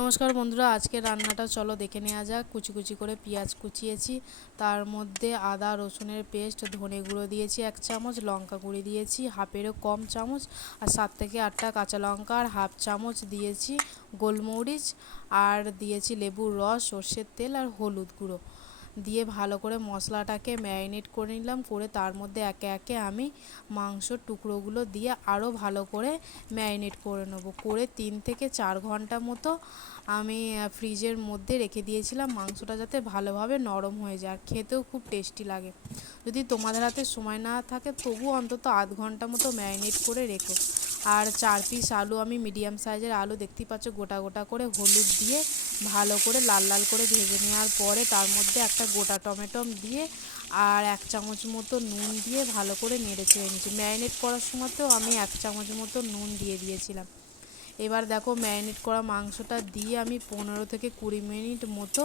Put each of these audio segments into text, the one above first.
নমস্কার বন্ধুরা, আজকে রান্নাটা চলো দেখে নেওয়া যাক। কুচি কুচি করে পেঁয়াজ কুচিয়েছি, তার মধ্যে আদা রসুনের পেস্ট, ধনে গুঁড়ো দিয়েছি 1 চামচ, লঙ্কা গুঁড়ি দিয়েছি হাফেরও কম চামচ, আর 7 থেকে 8টা কাঁচা লঙ্কা আর হাফ চামচ দিয়েছি গোলমরিচ, আর দিয়েছি লেবুর রস, সর্ষের তেল আর হলুদ গুঁড়ো দিয়ে ভালো করে মশলাটাকে ম্যারিনেট করে নিলাম। করে তার মধ্যে একে একে আমি মাংসর টুকরোগুলো দিয়ে আরও ভালো করে ম্যারিনেট করে নেব। করে 3 থেকে 4 ঘন্টা মতো আমি ফ্রিজের মধ্যে রেখে দিয়েছিলাম, মাংসটা যাতে ভালোভাবে নরম হয়ে যায়, খেতেও খুব টেস্টি লাগে। যদি তোমাদের হাতে সময় না থাকে তবু অন্তত আধ ঘন্টা মতো ম্যারিনেট করে রেখো। আর 4 পিস আলু, আমি মিডিয়াম সাইজের আলু দেখতেই পাচ্ছ, গোটা গোটা করে হলুদ দিয়ে ভালো করে লাল লাল করে ভেজে নেওয়ার পরে তার মধ্যে একটা গোটা টমেটো দিয়ে আর 1 চামচ মতো নুন দিয়ে ভালো করে নেড়ে চেড়ে নিয়েছি। ম্যারিনেট করার সময়তেও আমি 1 চামচ মতো নুন দিয়ে দিয়েছিলাম। এবার দেখো, ম্যারিনেট করা মাংসটা দিয়ে আমি 15 থেকে 20 মিনিট মতো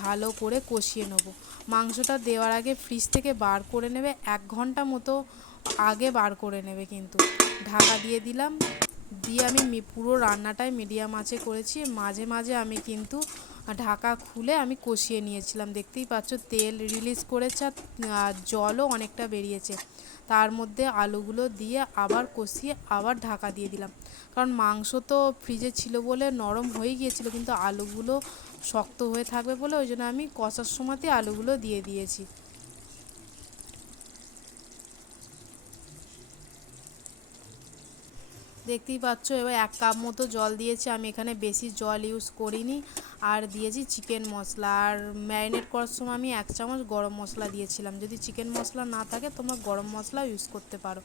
ভালো করে কষিয়ে নেব। মাংসটা দেওয়ার আগে ফ্রিজ থেকে বার করে নেবে, 1 ঘন্টা মতো আগে বার করে নেবে কিন্তু। ঢাকা দিয়ে দিলাম, দিয়ে আমি পুরো রান্নাটাই মিডিয়াম আঁচে করেছি। মাঝে মাঝে আমি কিন্তু ঢাকা খুলে আমি কষিয়ে নিয়েছিলাম। দেখতেই পাচ্ছ তেল রিলিজ করেছে আর জলও অনেকটা বেরিয়েছে। তার মধ্যে আলুগুলো দিয়ে আবার কষিয়ে আবার ঢাকা দিয়ে দিলাম, কারণ মাংস তো ফ্রিজে ছিল বলে নরম হয়ে গিয়েছিল, কিন্তু আলুগুলো শক্ত হয়ে থাকবে বলে ওই জন্য আমি কষার সময়তে আলুগুলো দিয়ে দিয়েছি। দেখতেই পাচ্ছ, এবার 1 কাপ মতো জল দিয়েছি, আমি এখানে বেশি জল ইউজ করিনি। আর দিয়েছি চিকেন মশলা, আর ম্যারিনেট করার সময় আমি 1 চামচ গরম মশলা দিয়েছিলাম। যদি চিকেন মশলা না থাকে তোমরা গরম মশলা ইউজ করতে পারো।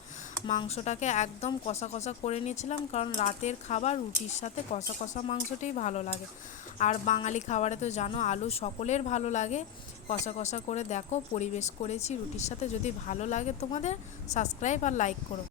মাংসটাকে একদম কষা কষা করে নিয়েছিলাম, কারণ রাতের খাবার রুটির সাথে কষা কষা মাংসটাই ভালো লাগে। আর বাঙালি খাবারে তো জানো আলু সকলের ভালো লাগে। কষা কষা করে দেখো পরিবেশ করেছি রুটির সাথে। যদি ভালো লাগে তোমাদের, সাবস্ক্রাইব আর লাইক করো।